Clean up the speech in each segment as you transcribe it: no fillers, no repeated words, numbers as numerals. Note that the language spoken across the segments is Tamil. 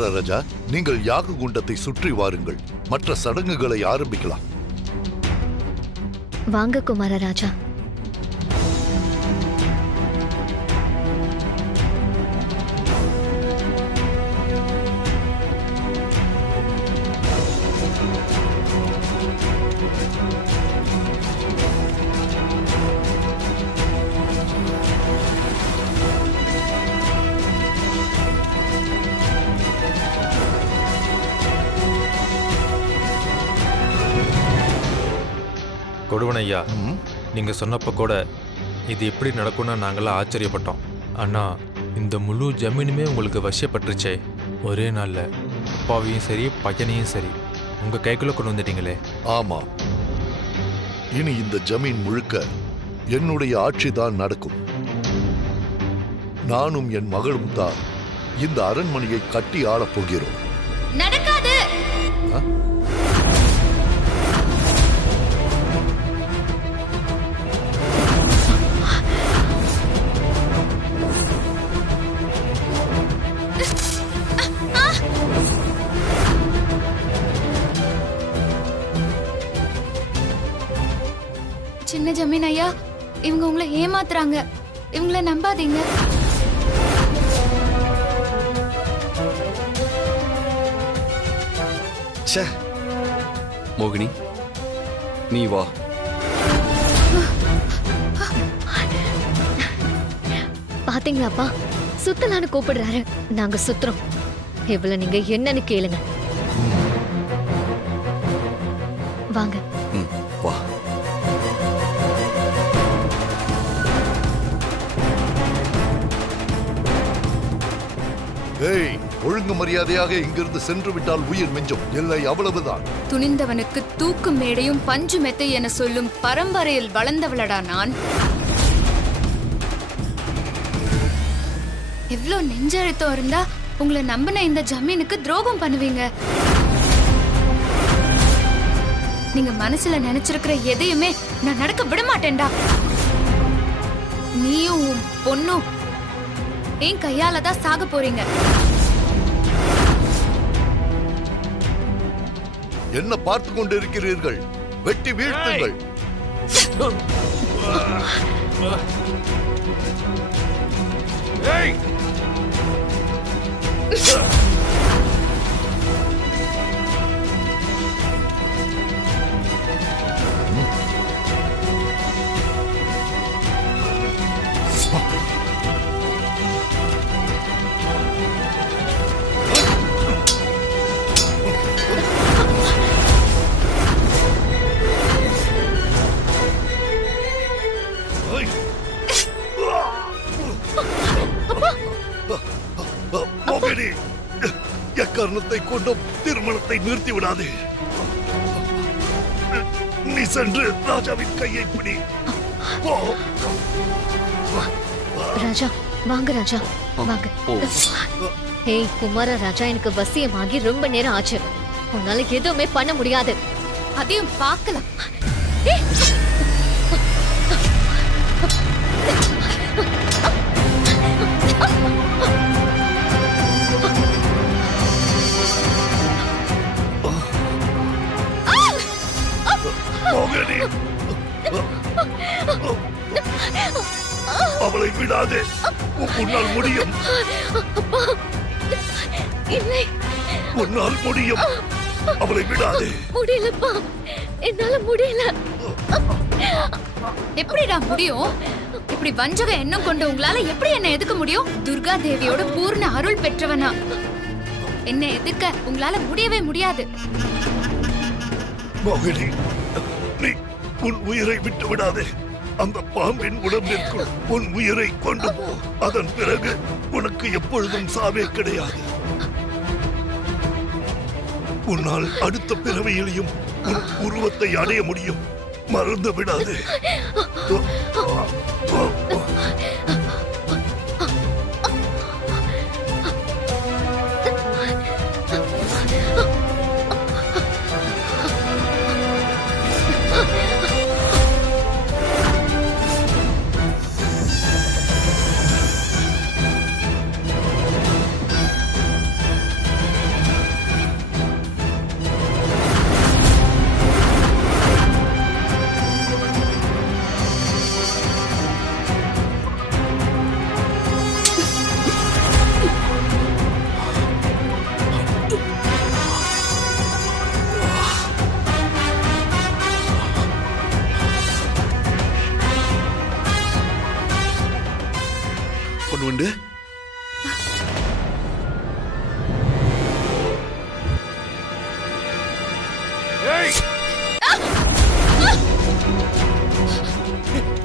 மகாராஜா, நீங்கள் யாக குண்டத்தை சுற்றி வாருங்கள். மற்ற சடங்குகளை ஆரம்பிக்கலாம். வாங்க குமாரராஜா. கொடுவனையா, நீங்க சொன்னப்ப கூட இது எப்படி நடக்கும்னு நாங்களாம் ஆச்சரியப்பட்டோம். ஆனா இந்த முழு ஜமீனுமே உங்களுக்கு வசியப்பட்டுருச்சே ஒரே நாள்ல. அப்பாவையும் சரி பையனையும் சரி உங்க கைக்குள்ள கொண்டு வந்துட்டீங்களே. ஆமா, இனி இந்த ஜமீன் முழுக்க என்னுடைய ஆட்சிதான் நடக்கும். நானும் என் மகளும் தான் இந்த அரண்மனையை கட்டி ஆளப் போகிறோம். நடக்காது. சின்ன ஜமீன் ஐயா, இவங்க உங்களை ஏமாத்துறாங்க. இவங்கள நம்பாதீங்க. மோகினி, நீ வா. பாத்தீங்களாப்பா, சுத்தலான்னு கூப்பிடுறாரு. நாங்க சுத்துறோம். இவ்வளவு நீங்க என்னன்னு கேளுங்க. வாங்க. வா. ஏய், ஒழுங்கு மரியாதையாக இங்கிருந்து சென்று விட்டால் உயிர் மிஞ்சும். இல்லை, அவ்வளவுதான். துணிந்தவனுக்கு தூக்கு மேடையும் பஞ்சு மெத்தை என சொல்லும் பரம்பரையில் வளர்ந்தவளடா நான். எவ்வளோ நெஞ்சழுத்தம் இருந்தா உங்களை நம்பின இந்த ஜமீனுக்கு துரோகம் பண்ணுவீங்க? நீங்க மனசுல நினைச்சிருக்கிற எதையுமே நான் நடக்க விட மாட்டேன்டா. நீயும் உன் பொண்ணும் என் கையால தான் சாக போறீங்க. என்ன பார்த்து கொண்டு இருக்கிறீர்கள்? வெட்டி வீழ்த்துங்கள். மோகினி, எக்காரணத்தை கொண்டும் திருமணத்தை நிறுத்தி விடாதே. நீ சென்று ராஜாவின் கையை பிடி. ராஜா, வாங்க ராஜா, வாங்க. ஏய் குமார ராஜா, எனக்கு வசியமாகி ரொம்ப நேரம் ஆச்சு. உன்னால எதுவுமே பண்ண முடியாது. அதையும் பார்க்கலாம். மோகினி, அவளை விடாதே. உன்னால் முடியும். இல்லை, உன்னால் முடியும். அவளை விடாதே. முடியலப்பா, என்னால முடியல. எப்படிடா முடியும்? இப்படி வஞ்சக எண்ணம் கொண்டு உங்களால எப்படி என்ன எதுக்க முடியும்? துர்கா தேவியோட பூர்ண அருள் பெற்றவனா என்ன எதுக்க உங்களால முடியவே முடியாது. மோகினி, நீ உன் உயிரை விட்டு விடாதே. அந்த பாம்பின் உடம்பிற்குள் உன் உயிரை கொண்டு போ. அதன் பிறகு உனக்கு எப்பொழுதும் சாவே கிடையாது. உன்னால் அடுத்த பிறவியிலையும் உன் உருவத்தை அடைய முடியும். மறந்து விடாதே.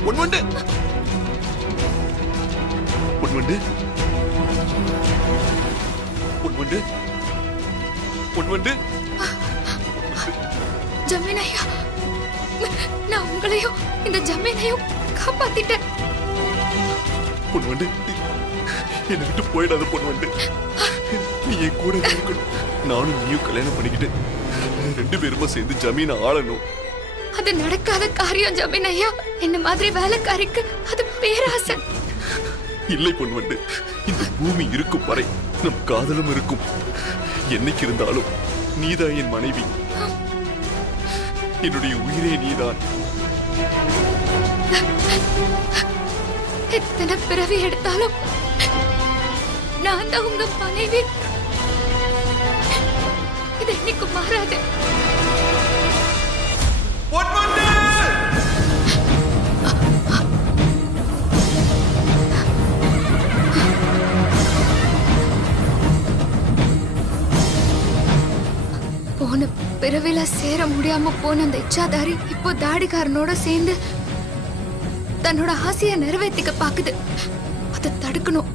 பொன்வண்டு பொன்வண்டு பொன்வண்டு பொன்வண்டு ஜமீன் ஐயா, நான் உங்களையும் இந்த ஜமீனையும் காப்பாத்திட்டேன். பொன்வண்டு என்னை விட்டு போயிடாத பொன்வண்டு. நீ என் கூட இருக்கணும். நானும் நீயும் கல்யாணம் பண்ணிக்கிட்டு 2 பேருமா சேர்ந்து ஜமீனை ஆளணும். அது நடக்காத காரியம் ஜமீன் ஐயா. என்ன மாதிரி வேலைக்காரிக்கு அது பேராசை. இல்லை பொன்வண்டு, இந்த பூமி இருக்கும் வரை நம் காதலும் இருக்கும். என்னைக்கு இருந்தாலும் நீதான் என் மனைவி. என்னுடைய உயிரே நீதான். எத்தனை பிறவி எடுத்தாலும் நான் தான் உங்க மனைவி. இது என்னைக்கு மாறாது. போன பிறவில சேர முடியாம போன அந்த இச்சாதாரி இப்போ தாடிக்காரனோட சேர்ந்து தன்னோட ஆசையை நிறைவேற்றிக்க பாக்குது. அதை தடுக்கணும்.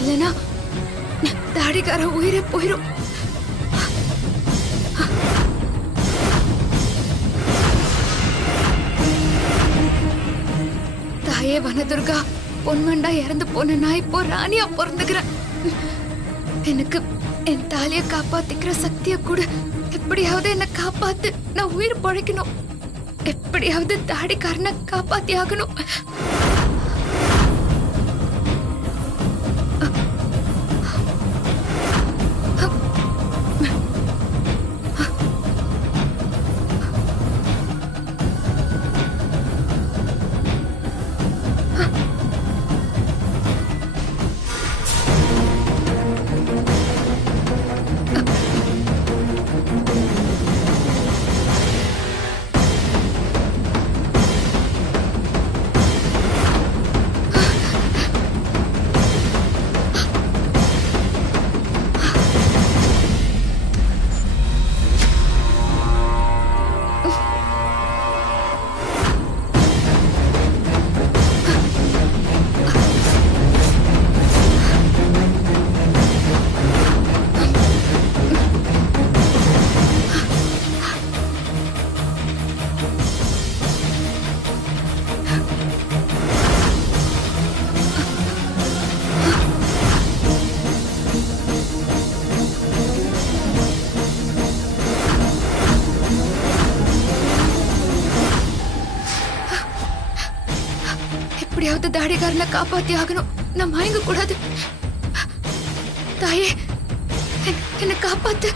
இல்லனா தாடிக்கார உயிரே போயிரும். தாயே வனதுர்கா, பொன்வண்டா இறந்து போன நான் இப்போ ராணியா பிறந்துக்கிறேன். எனக்கு என் தாலியை காப்பாத்திக்கிற சக்திய கூட. எப்படியாவது என்ன காப்பாத்து. நான் உயிர் பழைக்கணும். எப்படியாவது தாடிக்காரனை காப்பாத்தி ஆகணும். எப்படியாவது தாடிக்காரனை காப்பாத்தி ஆகணும். நான் மயங்க கூடாது. தாயே, என்னை காப்பாத்து.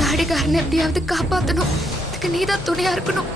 தாடிக்காரனை எப்படியாவது காப்பாத்தணும். அதுக்கு நீதான் துணையா இருக்கணும்.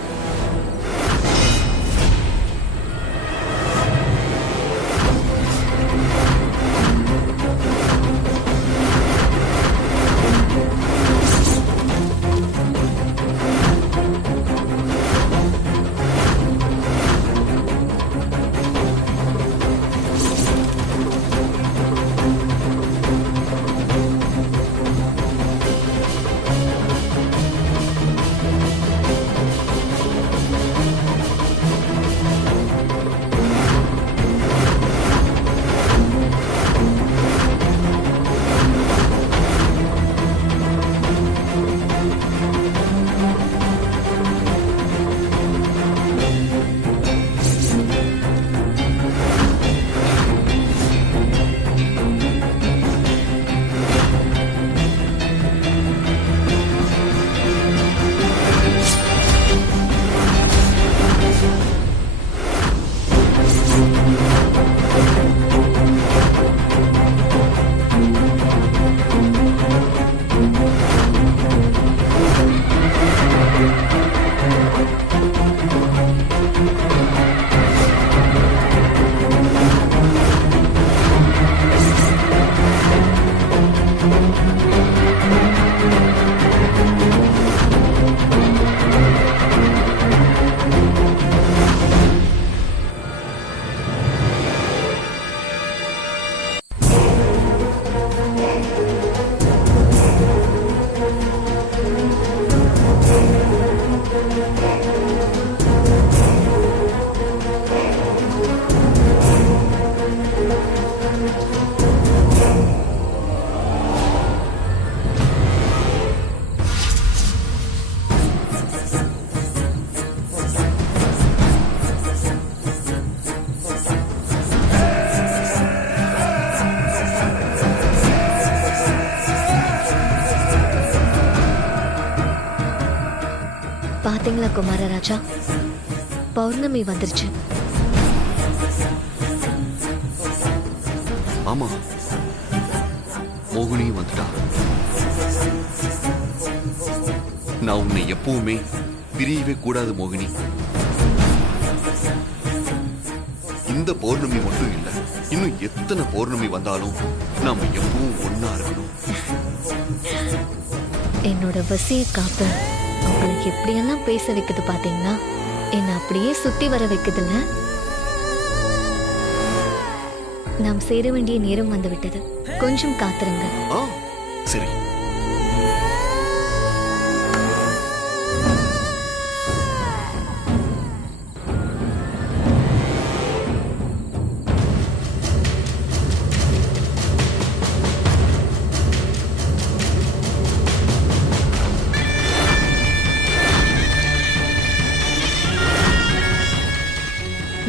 பாத்தீங்களா குமாரராஜா, பௌர்ணமி வந்துருச்சு. ஆமா, மோகினி வந்துட்டா. நான் உன்னை எப்பவுமே பிரியவே கூடாது மோகினி. இந்த பௌர்ணமி மட்டும் இல்ல, இன்னும் எத்தனை பௌர்ணமி வந்தாலும் நாம எப்பவும் ஒன்னா இருக்கணும். என்னோட வசிய காப்பு உங்களுக்கு எப்படியெல்லாம் பேச வைக்குது பாத்தீங்களா? என்ன அப்படியே சுத்தி வர வைக்குதுல்ல. நாம் சேர வேண்டிய நேரம் வந்து விட்டது. கொஞ்சம் காத்திருங்க. ஆ, சரி.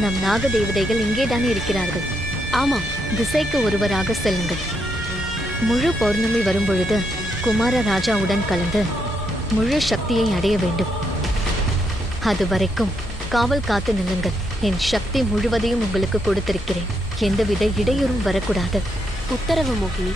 நம் நாக தேவதைகள் இங்கேதானே இருக்கிறார்கள். ஆமாம், திசைக்கு ஒருவராக செல்லுங்கள். முழு பௌர்ணமி வரும்பொழுது குமார ராஜாவுடன் கலந்து முழு சக்தியை அடைய வேண்டும். அது வரைக்கும் காவல் காத்து நில்லுங்கள். என் சக்தி முழுவதையும் உங்களுக்கு கொடுத்திருக்கிறேன். எந்தவித இடையூறும் வரக்கூடாது. உத்தரவு மோகினி.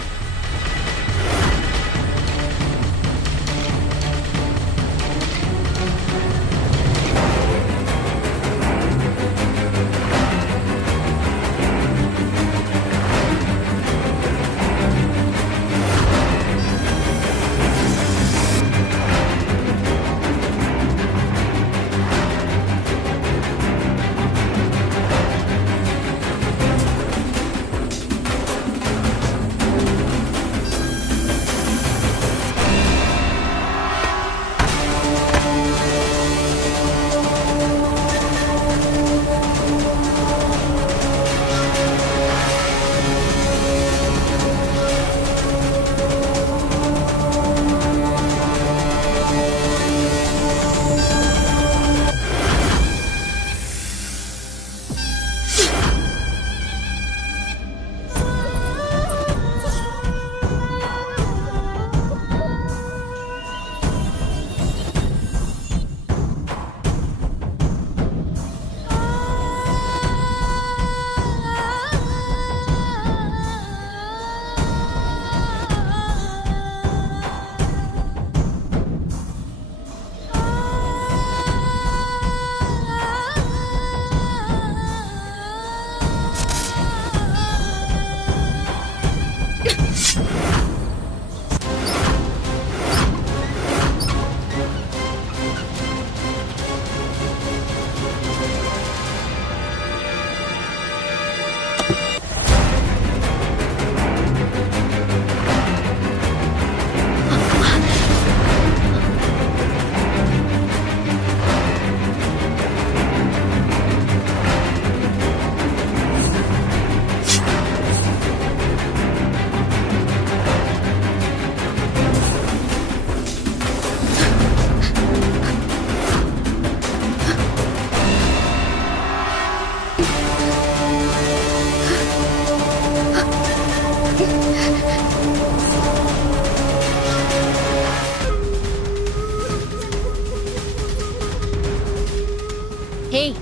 ஹேய்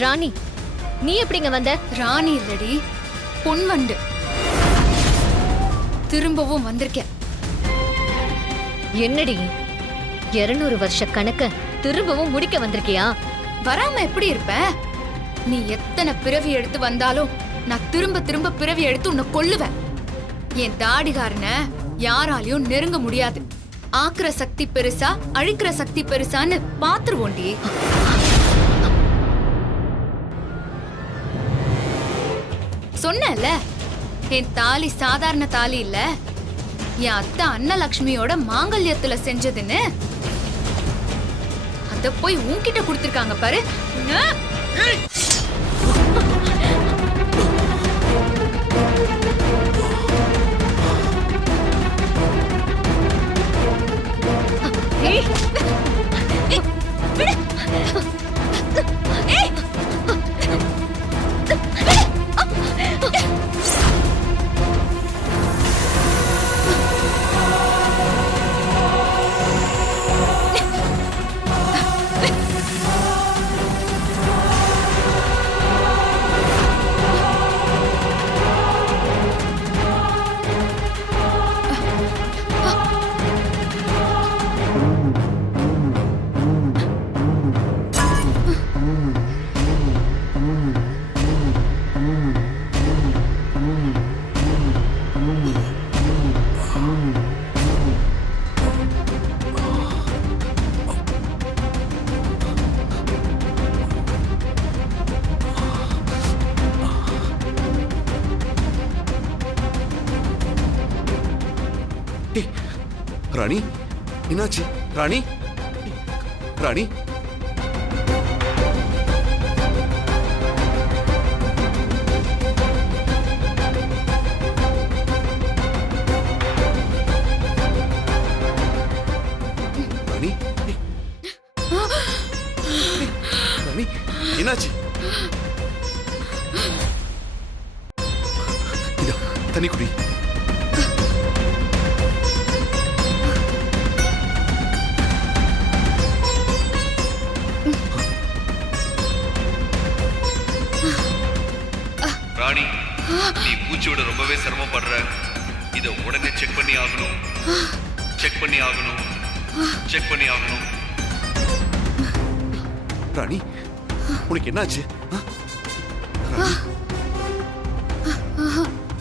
ராணி, நீ எப்படிங்க வந்த? ராணி இல்லடி, பொன்வண்டு. திரும்பவும் வந்திருக்கேன். என்னடி 200 வருஷ கணக்க திரும்பவும் முடிக்க வந்திருக்கியா? வராம எப்படி இருப்ப? நீ எத்தனை பிறவி எடுத்து வந்தாலும் நான் திரும்ப திரும்ப பிறவி எடுத்து உன்னை கொல்லுவேன். என் தாடிகாரன யாராலையும் நெருங்க முடியாது. ஆக்குற சக்தி பெருசா அழிக்கிற சக்தி பெருசான்னு பாத்துருவோண்டி. சொன்னல, என் தாலி சாதாரண தாலி இல்ல, என் அத்தை அன்னலக்ஷ்மியோட மாங்கல்யத்துல செஞ்சதுன்னு. அத போய் உன்கிட்ட கொடுத்திருக்காங்க பாரு. ராணி என்னாச்சு? ராணி ராணி ராணி ராணி என்னாச்சு? இதா தண்ணி குடி. ராணி நீ மூச்சு விட ரொம்பவே சிரமப்படுற. இத உடனே செக் பண்ணி ஆகணும். ராணி உனக்கு என்னாச்சு?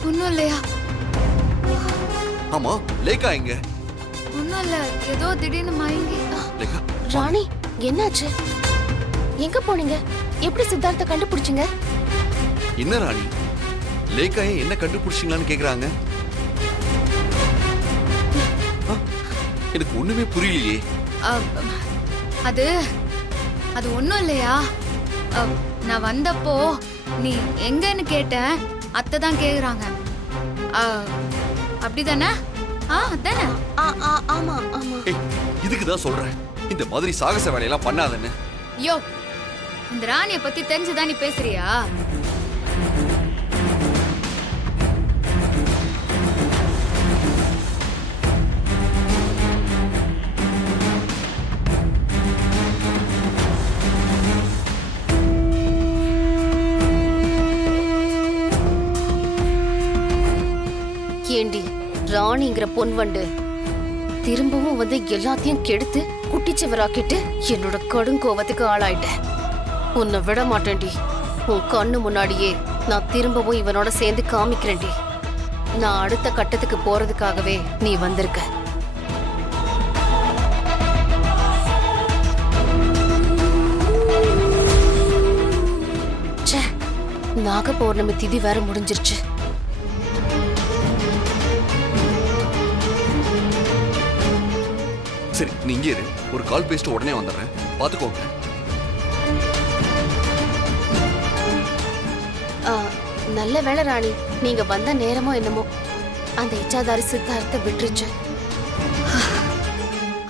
ஒன்னும் இல்லையா? ஆமா லேக்கா எங்க? ஒன்னும் இல்ல, ஏதோ திடீர்னு மயங்கி. லேக்கா ராணி என்னாச்சு? எங்க போனீங்க? எப்படி சித்தார்த்த கண்டுபிடிச்சீங்க? என்ன ராணி லேக்கா என்ன கண்டுபிடிச்சிங்களான்னு கேக்குறாங்க. எனக்கு ஒண்ணுமே புரியலையே. அது அது ஒன்னும் இல்லையா? நான் வந்தப்போ நீ எங்கன்னு கேட்டேன், அத்தை தான் கேக்குறாங்க. அப்படிதானே? அதானே? ஆமா ஆமா. ஏய் இதுக்கு தான் சொல்றேன் இந்த மாதிரி சாகச வேலையெல்லாம் பண்ணாதன்னு. யோ, இந்த ராணிய பத்தி தெரிஞ்சுதான் நீ பேசுறியா? ஏண்டி ராணிங்கிற பொன்வண்டு திரும்பவும் வந்து எல்லாத்தையும் கெடுத்து குட்டிச்சவராக்கிட்டு என்னோட கடுங்கோவத்துக்கு ஆளாயிட்டேன். உன்னை விட மாட்டேன்டி. உன் கண்ணு முன்னாடியே நான் திரும்பவும் இவனோட சேர்ந்து காமிக்கிறேன்டி. நான் அடுத்த கட்டத்துக்கு போறதுக்காகவே நீ வந்திருக்க. ச்சே, நாக பௌர்ணமி திதி வேற முடிஞ்சிருச்சு. சரி நீ இங்கே இரு, ஒரு கால் பேசிட்டு உடனே வந்துடுறேன், பாத்துக்கோங்க. நல்ல வேளை ராணி, நீங்க வந்த நேரமோ என்னமோ அந்த இச்சாதாரி சித்தார்த்த விட்டுருச்சு.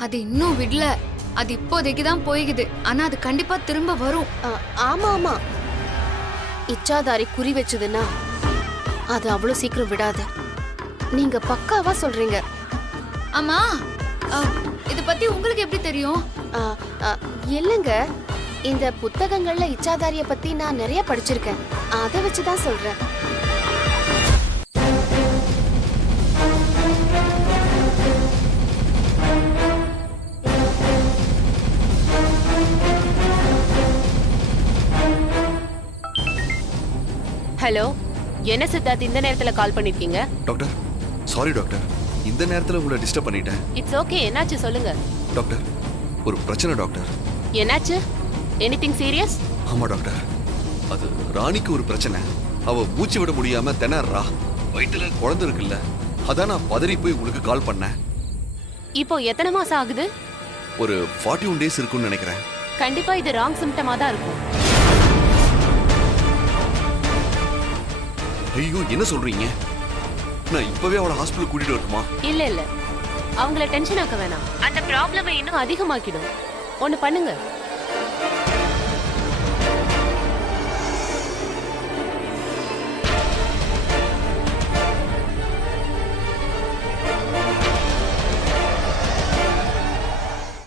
அது இன்னும் விடல. அது இப்போதைக்கு தான் போய்குது. ஆனா அது கண்டிப்பா திரும்ப வரும். ஆமா ஆமா, இச்சாதாரி குறி வச்சதுன்னா அது அவ்வளவு சீக்கிரம் விடாது. நீங்க பக்காவா சொல்றீங்க. ஆமா, இத பத்தி உங்களுக்கு எப்படி தெரியும்? இல்லங்க, இந்த புத்தகங்கள்ல இச்சாதாரிய பத்தி நான் நிறைய படிச்சிருக்கேன். அதை வச்சுதான் சொல்றேன். ஹலோ, என்ன சித்தார்த் இந்த நேரத்துல கால் பண்ணிருக்கீங்க? டாக்டர் சாரி டாக்டர், இந்த நேரத்துல உங்களை டிஸ்டர்ப் பண்ணிட்டேன். இட்ஸ் ஓகே, என்னாச்சு சொல்லுங்க. டாக்டர் ஒரு பிரச்சனை டாக்டர். என்னாச்சு? Anything serious? ஆமா டாக்டர், அது ராணிக்கு ஒரு பிரச்சனை. அவ மூச்சு விட முடியாம திணறா. வயிற்றுல குழந்தை இருக்குல்ல, அதான் நான் பதறி போய் உங்களுக்கு கால் பண்ணேன். இப்போ எத்தனை மாசம் ஆகுது? ஒரு 41 days இருக்கும்னு நினைக்கிறேன். கண்டிப்பா இது ராங் சிம்டமா தான் இருக்கும். ஐயோ என்ன சொல்றீங்க? நான் இப்பவே அவளை ஹாஸ்பிட்டல் கூட்டிட்டு வரணுமா? இல்ல இல்ல, அவங்கள டென்ஷன் ஆக்க வேணாம். அந்த ப்ராப்ளமை இன்னும் அதிகமாக்கிடும். ஒண்ணு பண்ணுங்க,